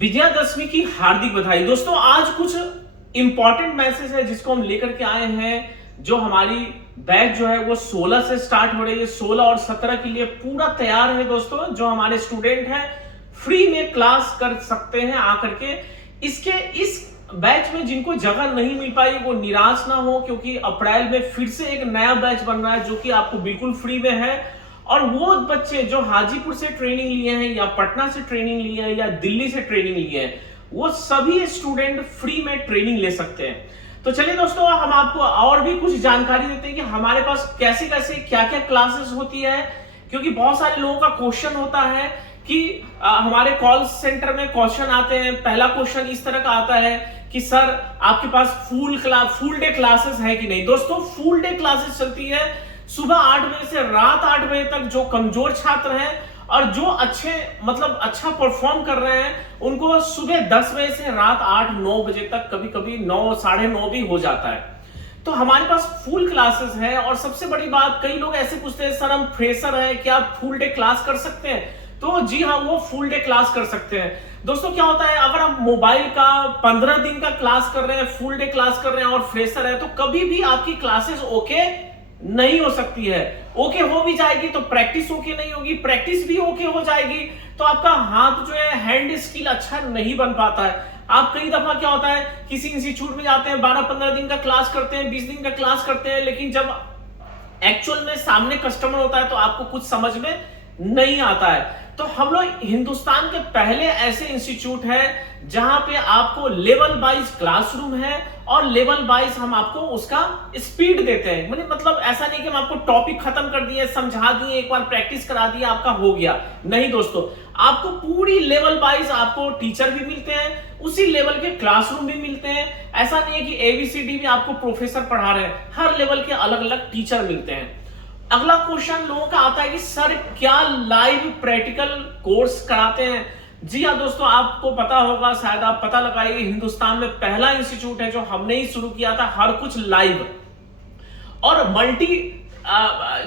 विजयादशमी की हार्दिक बधाई। दोस्तों आज कुछ इंपॉर्टेंट मैसेज है जिसको हम लेकर के आए हैं। जो हमारी बैच जो है वो 16 से स्टार्ट हो रही है। 16 और 17 के लिए पूरा तैयार है दोस्तों। जो हमारे स्टूडेंट हैं फ्री में क्लास कर सकते हैं आकर के। इस बैच में जिनको जगह नहीं मिल पाई वो निराश ना हो, क्योंकि अप्रैल में फिर से एक नया बैच बन रहा है जो कि आपको बिल्कुल फ्री में है। और वो बच्चे जो हाजीपुर से ट्रेनिंग लिए हैं या पटना से ट्रेनिंग लिए हैं या दिल्ली से ट्रेनिंग लिए हैं, वो सभी स्टूडेंट फ्री में ट्रेनिंग ले सकते हैं। तो चलिए दोस्तों, हम आपको और भी कुछ जानकारी देते हैं कि हमारे पास कैसे कैसे क्या क्या क्लासेस होती है। क्योंकि बहुत सारे लोगों का क्वेश्चन होता है कि हमारे कॉल सेंटर में क्वेश्चन आते हैं। पहला क्वेश्चन इस तरह का आता है कि सर आपके पास फुल डे क्लासेस है कि नहीं। दोस्तों फुल डे क्लासेस चलती है सुबह 8 बजे से रात 8 बजे तक। जो कमजोर छात्र हैं और जो अच्छा परफॉर्म कर रहे हैं उनको सुबह 10 बजे से रात 8-9 बजे तक, कभी कभी 9 साढ़े 9 भी हो जाता है। तो हमारे पास फुल क्लासेस है। और सबसे बड़ी बात, कई लोग ऐसे पूछते हैं सर हम फ्रेशर हैं, क्या आप फुल डे क्लास कर सकते हैं? तो जी हाँ, वो फुल डे क्लास कर सकते हैं। दोस्तों क्या होता है, अगर आप मोबाइल का 15 दिन का क्लास कर रहे हैं, फुल डे क्लास कर रहे हैं और फ्रेशर है, तो कभी भी आपकी क्लासेस ओके नहीं हो सकती है। ओके हो भी जाएगी तो प्रैक्टिस ओके नहीं होगी, प्रैक्टिस भी ओके हो जाएगी तो आपका हाथ जो है हैंड स्किल अच्छा नहीं बन पाता है। आप कई दफा क्या होता है, किसी इंस्टीट्यूट में जाते हैं, 12-15 दिन का क्लास करते हैं, 20 दिन का क्लास करते हैं, लेकिन जब एक्चुअल में सामने कस्टमर होता है तो आपको कुछ समझ में नहीं आता है। तो हम लोग हिंदुस्तान के पहले ऐसे इंस्टीट्यूट है जहां पे आपको लेवल वाइज क्लासरूम है और लेवल वाइज हम आपको उसका स्पीड देते हैं। मतलब ऐसा नहीं कि हम आपको टॉपिक खत्म कर दिए, समझा दिए, एक बार प्रैक्टिस करा दिए, आपका हो गया। नहीं दोस्तों, आपको पूरी लेवल वाइज आपको टीचर भी मिलते हैं, उसी लेवल के क्लासरूम भी मिलते हैं। ऐसा नहीं है कि एबीसीडी भी आपको प्रोफेसर पढ़ा रहे हैं, हर लेवल के अलग अलग टीचर मिलते हैं। अगला क्वेश्चन लोगों का आता है कि सर क्या लाइव प्रैक्टिकल कोर्स कराते हैं? जी हाँ दोस्तों, आपको पता होगा, शायद आप पता लगाइए, हिंदुस्तान में पहला इंस्टीट्यूट है जो हमने ही शुरू किया था, हर कुछ लाइव और मल्टी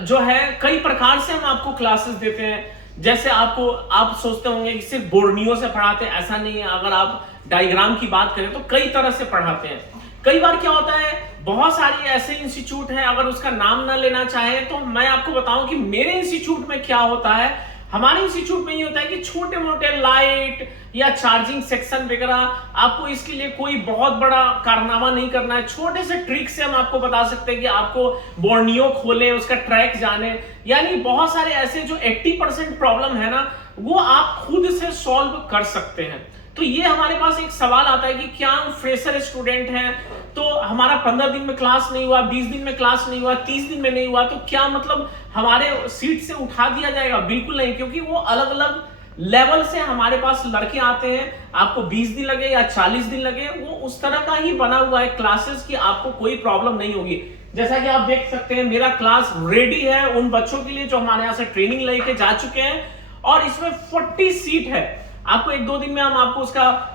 जो है कई प्रकार से हम आपको क्लासेस देते हैं। जैसे आप सोचते होंगे कि सिर्फ बोर्नियो से पढ़ाते हैं, ऐसा नहीं है। अगर आप डायग्राम की बात करें तो कई तरह से पढ़ाते हैं। कई बार क्या होता है, बहुत सारी ऐसे इंस्टीट्यूट हैं, अगर उसका नाम ना लेना चाहे तो मैं आपको बताऊं कि मेरे इंस्टीट्यूट में क्या होता है। हमारे इंस्टीट्यूट में ये होता है कि छोटे मोटे लाइट या चार्जिंग सेक्शन वगैरह, आपको इसके लिए कोई बहुत बड़ा कारनामा नहीं करना है। छोटे से ट्रिक से हम आपको बता सकते हैं कि आपको बोर्नियो खोले, उसका ट्रैक जाने, यानी बहुत सारे ऐसे जो 80% प्रॉब्लम है ना, वो आप खुद से सॉल्व कर सकते हैं। तो ये हमारे पास एक सवाल आता है कि क्या हम फ्रेशर स्टूडेंट हैं तो हमारा 15 दिन में क्लास नहीं हुआ, 20 दिन में क्लास नहीं हुआ, 30 दिन में नहीं हुआ, तो क्या मतलब हमारे सीट से उठा दिया जाएगा? बिल्कुल नहीं, क्योंकि वो अलग अलग लेवल से हमारे पास लड़के आते हैं। आपको 20 दिन लगे या 40 दिन लगे, वो उस तरह का ही बना हुआ है क्लासेस की, आपको कोई प्रॉब्लम नहीं होगी। जैसा कि आप देख सकते हैं, मेरा क्लास रेडी है उन बच्चों के लिए जो हमारे यहाँ से ट्रेनिंग लेके जा चुके हैं, और इसमें 40 सीट है। आपको 1-2 दिन में हम आपको उसका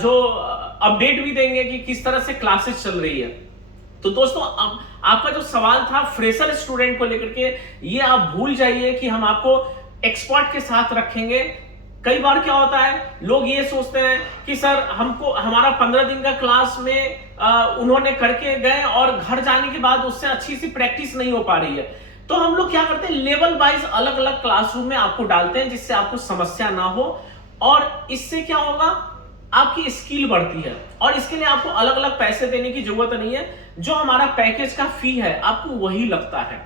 जो अपडेट भी देंगे कि किस तरह से क्लासेस चल रही है। तो दोस्तों, अब आपका जो सवाल था फ्रेशर स्टूडेंट को लेकर के, ये आप भूल जाइए कि हम आपको एक्सपर्ट के साथ रखेंगे। कई बार क्या होता है, लोग ये सोचते हैं कि सर हमको हमारा 15 दिन का क्लास में उन्होंने करके गए और घर जाने के बाद उससे अच्छी सी प्रैक्टिस नहीं हो पा रही है। तो हम लोग क्या करते हैं, लेवल वाइज अलग अलग क्लासरूम में आपको डालते हैं, जिससे आपको समस्या ना हो। और इससे क्या होगा, आपकी स्किल बढ़ती है। और इसके लिए आपको अलग अलग पैसे देने की जरूरत नहीं है, जो हमारा पैकेज का फी है आपको वही लगता है।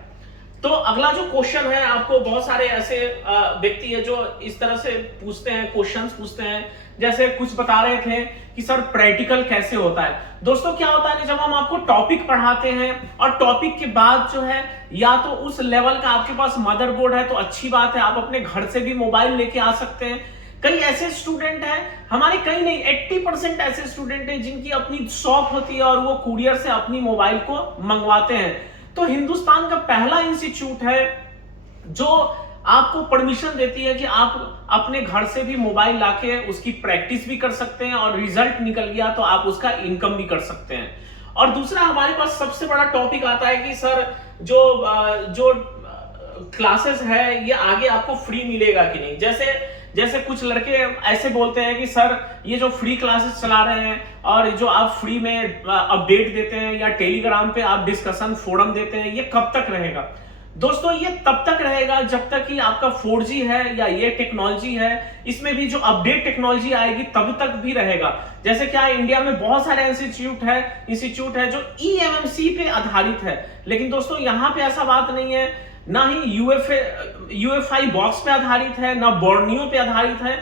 तो अगला जो क्वेश्चन है, आपको बहुत सारे ऐसे व्यक्ति है जो इस तरह से पूछते हैं, क्वेश्चंस पूछते हैं। जैसे कुछ बता रहे थे कि सर प्रैक्टिकल कैसे होता है। दोस्तों क्या होता है, जब हम आपको टॉपिक पढ़ाते हैं और टॉपिक के बाद जो है, या तो उस लेवल का आपके पास मदरबोर्ड है तो अच्छी बात है, आप अपने घर से भी मोबाइल लेके आ सकते हैं। कई ऐसे स्टूडेंट हैं हमारे, कई नहीं 80% ऐसे स्टूडेंट हैं जिनकी अपनी शॉप होती है और वो कुरियर से अपनी मोबाइल को मंगवाते हैं। तो हिंदुस्तान का पहला इंस्टीट्यूट है जो आपको परमिशन देती है कि आप अपने घर से भी मोबाइल लाके उसकी प्रैक्टिस भी कर सकते हैं, और रिजल्ट निकल गया तो आप उसका इनकम भी कर सकते हैं। और दूसरा हमारे पास सबसे बड़ा टॉपिक आता है कि सर जो क्लासेस है ये आगे आपको फ्री मिलेगा कि नहीं। जैसे जैसे कुछ लड़के ऐसे बोलते हैं कि सर ये जो फ्री क्लासेस चला रहे हैं और जो आप फ्री में अपडेट देते हैं या टेलीग्राम पे आप डिस्कशन फोरम देते हैं, ये कब तक रहेगा? दोस्तों ये तब तक रहेगा जब तक कि आपका 4G है या ये टेक्नोलॉजी है, इसमें भी जो अपडेट टेक्नोलॉजी आएगी तब तक भी रहेगा। जैसे क्या इंडिया में बहुत सारे इंस्टीट्यूट है जो EMMC पे आधारित है, लेकिन दोस्तों यहाँ पे ऐसा बात नहीं है, ना ही UEFI बॉक्स पे आधारित है, ना बोर्नियो पे आधारित है।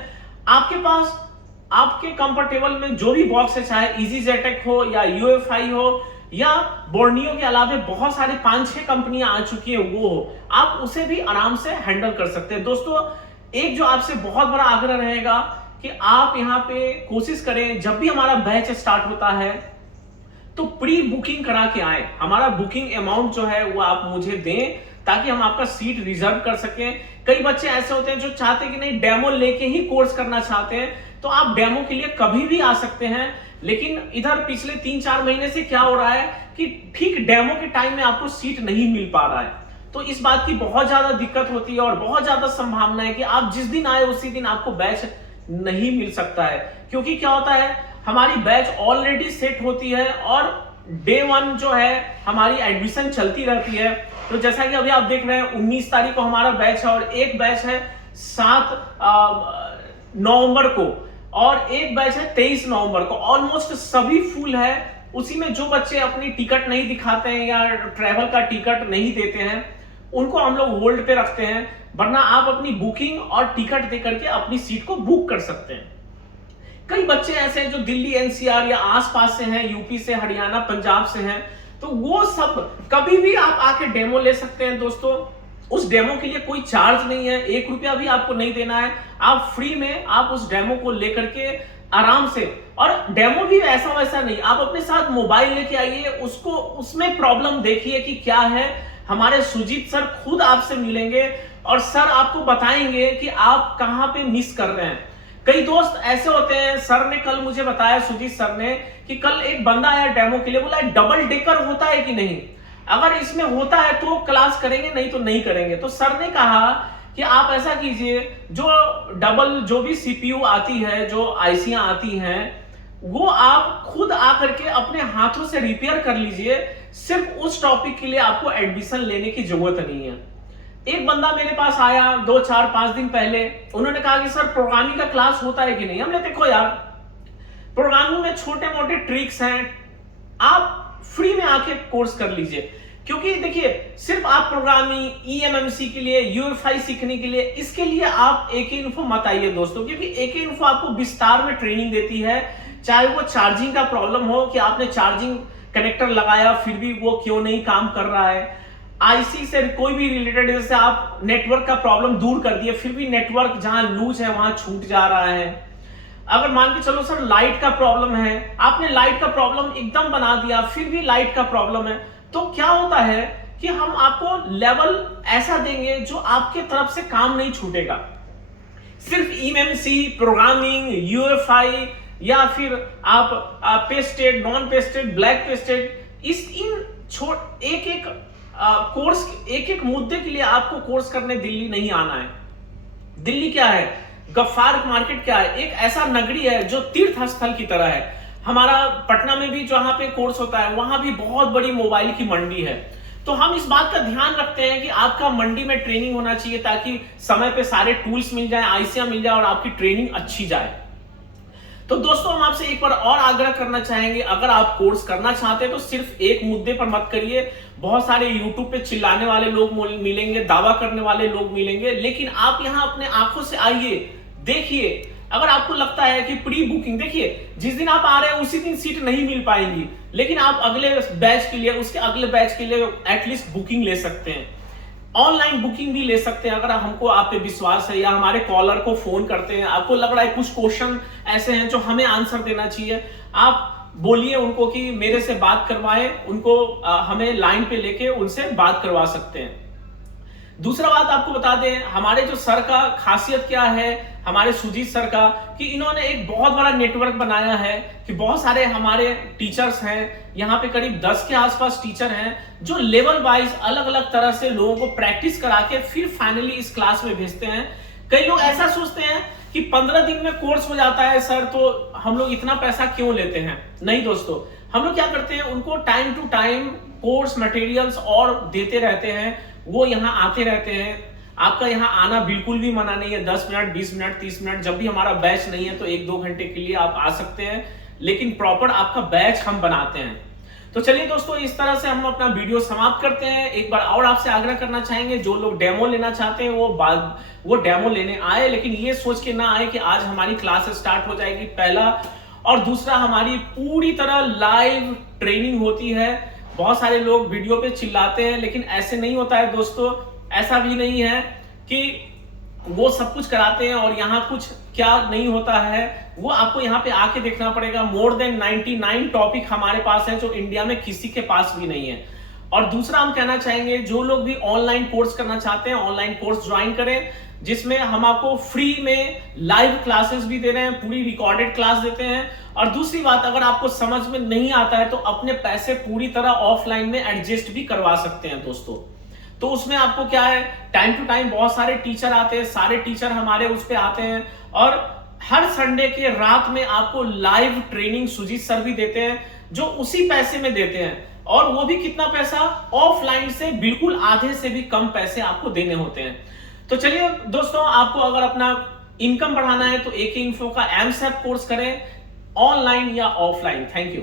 आपके पास आपके कंफर्टेबल में जो भी बॉक्स है, चाहे EasyJetech हो या UEFI हो या बोर्नियो के अलावा बहुत सारे 5-6 कंपनियां आ चुकी हैं, वो हो, आप उसे भी आराम से हैंडल कर सकते हैं। दोस्तों एक जो आपसे बहुत बड़ा आग्रह रहेगा कि आप यहाँ पे कोशिश करें, जब भी हमारा बैच स्टार्ट होता है तो प्री बुकिंग करा के आए। हमारा बुकिंग अमाउंट जो है वो आप मुझे दें ताकि हम आपका सीट रिजर्व कर सकें। कई बच्चे ऐसे होते हैं जो चाहते हैं कि नहीं, डेमो लेके ही कोर्स करना चाहते हैं, तो आप डेमो के लिए कभी भी आ सकते हैं। लेकिन इधर पिछले 3-4 महीने से क्या हो रहा है कि ठीक डेमो के टाइम में आपको सीट नहीं मिल पा रहा है, तो इस बात की बहुत ज्यादा दिक्कत होती है और बहुत ज्यादा संभावना है कि आप जिस दिन आए उसी दिन आपको बैच नहीं मिल सकता है। क्योंकि क्या होता है, हमारी बैच ऑलरेडी सेट होती है और डे 1 जो है हमारी एडमिशन चलती रहती है। तो जैसा कि अभी आप देख रहे हैं 19 तारीख को हमारा बैच है और एक बैच है 7 नवंबर को और एक बैच है 23 नवंबर को। ऑलमोस्ट सभी फुल है। उसी में जो बच्चे अपनी टिकट नहीं दिखाते हैं या ट्रैवल का टिकट नहीं देते हैं उनको हम लोग होल्ड पे रखते हैं, वरना आप अपनी बुकिंग और टिकट दे करके अपनी सीट को बुक कर सकते हैं। कई बच्चे ऐसे हैं जो दिल्ली NCR या आसपास से हैं, यूपी से, हरियाणा, पंजाब से हैं, तो वो सब कभी भी आप आके डेमो ले सकते हैं। दोस्तों उस डेमो के लिए कोई चार्ज नहीं है, 1 रुपया भी आपको नहीं देना है। आप फ्री में आप उस डेमो को लेकर के आराम से, और डेमो भी ऐसा वैसा नहीं, आप अपने साथ मोबाइल लेके आइए, उसको उसमें प्रॉब्लम देखिए कि क्या है। हमारे सुजीत सर खुद आपसे मिलेंगे और सर आपको बताएंगे कि आप कहां पे मिस कर रहे हैं। कई दोस्त ऐसे होते हैं, सर ने कल मुझे बताया, सुजीत सर ने, कि कल एक बंदा आया डेमो के लिए, बोला डबल डेकर होता है कि नहीं, अगर इसमें होता है तो क्लास करेंगे, नहीं तो नहीं करेंगे। तो सर ने कहा कि आप ऐसा कीजिए, जो भी CPU आती है, जो आईसियां आती हैं, वो आप खुद आकर के अपने हाथों से रिपेयर कर लीजिए। सिर्फ उस टॉपिक के लिए आपको एडमिशन लेने की जरूरत नहीं है। एक बंदा मेरे पास आया 2, 4, 5 दिन पहले, उन्होंने कहा कि सर प्रोग्रामिंग का क्लास होता है कि नहीं। हमने देखो यार, प्रोग्रामिंग में छोटे मोटे ट्रिक्स हैं, आप फ्री में आके कोर्स कर लीजिए। क्योंकि देखिए, सिर्फ आप प्रोग्रामिंग, EMMC के लिए, UEFI सीखने के लिए, इसके लिए आप AK Info मत आइए दोस्तों, क्योंकि AK Info आपको विस्तार में ट्रेनिंग देती है। चाहे वो चार्जिंग का प्रॉब्लम हो कि आपने चार्जिंग कनेक्टर लगाया फिर भी वो क्यों नहीं काम कर रहा है, IC से कोई भी रिलेटेड, जैसे आप नेटवर्क का प्रॉब्लम दूर कर दिए फिर भी नेटवर्क जहां लूज है वहां छूट जा रहा है। अगर मान के चलो सर लाइट का प्रॉब्लम है, आपने लाइट का प्रॉब्लम एकदम बना दिया फिर भी लाइट का प्रॉब्लम है, तो क्या होता है कि हम आपको लेवल ऐसा देंगे जो आपके तरफ से काम नहीं छूटेगा। सिर्फ EMMC, प्रोग्रामिंग, UEFI या फिर आप pasted, non pasted, black pasted, एक एक मुद्दे के लिए आपको कोर्स करने दिल्ली नहीं आना है। दिल्ली क्या है, गफ्फार मार्केट क्या है, एक ऐसा नगरी है जो तीर्थ स्थल की तरह है। हमारा पटना में भी जहां पे कोर्स होता है वहां भी बहुत बड़ी मोबाइल की मंडी है। तो हम इस बात का ध्यान रखते हैं कि आपका मंडी में ट्रेनिंग होना चाहिए ताकि समय पे सारे टूल्स मिल जाए, आईसियां मिल जाए और आपकी ट्रेनिंग अच्छी जाए। तो दोस्तों हम आपसे एक बार और आग्रह करना चाहेंगे, अगर आप कोर्स करना चाहते हैं तो सिर्फ एक मुद्दे पर मत करिए। बहुत सारे YouTube पे चिल्लाने वाले लोग मिलेंगे, दावा करने वाले लोग मिलेंगे, लेकिन आप यहाँ अपने आंखों से आइए, देखिए। अगर आपको लगता है कि प्री बुकिंग, देखिए जिस दिन आप आ रहे हैं उसी दिन सीट नहीं मिल पाएंगी, लेकिन आप अगले बैच के लिए, उसके अगले बैच के लिए एटलीस्ट बुकिंग ले सकते हैं। ऑनलाइन बुकिंग भी ले सकते हैं अगर हमको आप पे विश्वास है, या हमारे कॉलर को फोन करते हैं, आपको लग रहा है कुछ क्वेश्चन ऐसे हैं जो हमें आंसर देना चाहिए, आप बोलिए उनको कि मेरे से बात करवाएं, उनको हमें लाइन पे लेके उनसे बात करवा सकते हैं। दूसरा बात आपको बता दें, हमारे जो सर का खासियत क्या है, हमारे सुजीत सर का, कि इन्होंने एक बहुत बड़ा नेटवर्क बनाया है कि बहुत सारे हमारे टीचर्स हैं, यहाँ पे करीब 10 के आसपास टीचर हैं जो लेवल वाइज अलग अलग तरह से लोगों को प्रैक्टिस करा के फिर फाइनली इस क्लास में भेजते हैं। कई लोग ऐसा सोचते हैं कि 15 दिन में कोर्स हो जाता है सर, तो हम लोग इतना पैसा क्यों लेते हैं। नहीं दोस्तों, हम लोग क्या करते हैं, उनको time to time course materials और देते रहते हैं, वो यहाँ आते रहते हैं। आपका यहाँ आना बिल्कुल भी मना नहीं है, 10 मिनट 20 मिनट 30 मिनट, जब भी हमारा बैच नहीं है तो 1-2 घंटे के लिए आप आ सकते हैं, लेकिन प्रॉपर आपका बैच हम बनाते हैं। तो चलिए दोस्तों, इस तरह से हम अपना वीडियो समाप्त करते हैं। एक बार और आपसे आग्रह करना चाहेंगे, जो लोग डेमो लेना चाहते हैं वो डेमो लेने आए, लेकिन ये सोच के ना आए कि आज हमारी क्लास स्टार्ट हो जाएगी, पहला। और दूसरा, हमारी पूरी तरह लाइव ट्रेनिंग होती है। बहुत सारे लोग वीडियो पे चिल्लाते हैं, लेकिन ऐसे नहीं होता है दोस्तों। ऐसा भी नहीं है कि वो सब कुछ कराते हैं और यहाँ कुछ क्या नहीं होता है, वो आपको यहाँ पे आके देखना पड़ेगा। मोर देन 99 टॉपिक हमारे पास है जो इंडिया में किसी के पास भी नहीं है। और दूसरा हम कहना चाहेंगे, जो लोग भी ऑनलाइन कोर्स करना चाहते हैं, ऑनलाइन कोर्स ज्वाइन करें, जिसमें हम आपको फ्री में लाइव क्लासेस भी दे रहे हैं, पूरी रिकॉर्डेड क्लास देते हैं। और दूसरी बात, अगर आपको समझ में नहीं आता है तो अपने पैसे पूरी तरह ऑफलाइन में एडजस्ट भी करवा सकते हैं दोस्तों। तो उसमें आपको क्या है, टाइम टू टाइम बहुत सारे टीचर आते हैं, सारे टीचर हमारे उस पे आते हैं, और हर संडे के रात में आपको लाइव ट्रेनिंग सुजीत सर भी देते हैं, जो उसी पैसे में देते हैं। और वो भी कितना पैसा, ऑफलाइन से बिल्कुल आधे से भी कम पैसे आपको देने होते हैं। तो चलिए दोस्तों, आपको अगर अपना इनकम बढ़ाना है तो AK Info का एमसेप कोर्स करें, ऑनलाइन या ऑफलाइन। Thank you.